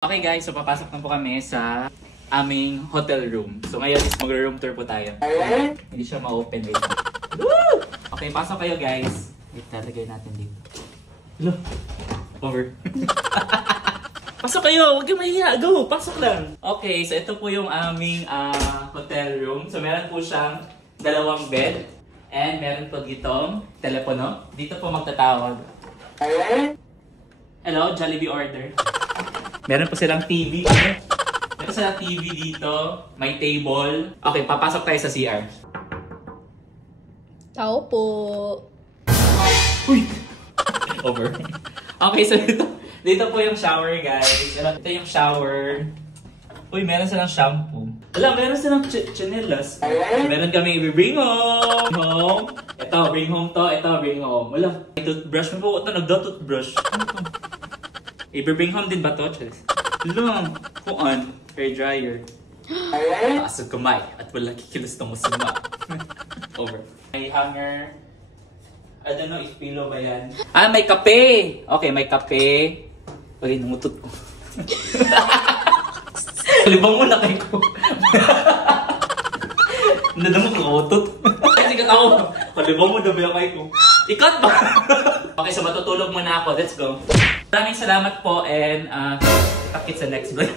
Okay guys, so papasok na po kami sa aming hotel room. So ngayon is mag-room tour po tayo. Hindi siya ma-open dito. Woo! Okay, pasok kayo guys. Wait, talagay natin dito. Hello? Over. Pasok kayo! Huwag kayong mahiya! Go! Pasok lang! Okay, so ito po yung aming hotel room. So meron po siyang dalawang bed. And meron po ditong telepono. Dito po magtatawag. Hello? Jollibee order. Meron po silang TV. Meron silang TV dito. May table. Okay, papasok tayo sa CR. Tao po. Uy! Over. Okay, so dito po yung shower, guys. Ito yung shower. Uy, meron silang shampoo. Wala, meron silang chinelas. Meron kami i-bring home. Ito, bring home to. Ito, bring home. Wala. May toothbrush mo po. Ito, nagda-toothbrush. Ano to? I-bring home din ba to, Chels? Lang, kuan, hair dryer. Taas ang kamay at wala kikilos na masama. Over. May hanger. I don't know if pillow ba yan. Ah, may kape! Okay, may kape. Pagay, namutot ko. Kalibang mo na kayo ko. Nadamot ko, namutot. Kasi ako, kalibang mo na ba yung kayo ko. Ikat ba? Okay, so matutulog muna ako. Let's go. Maraming salamat po and kita-kits sa next vlog.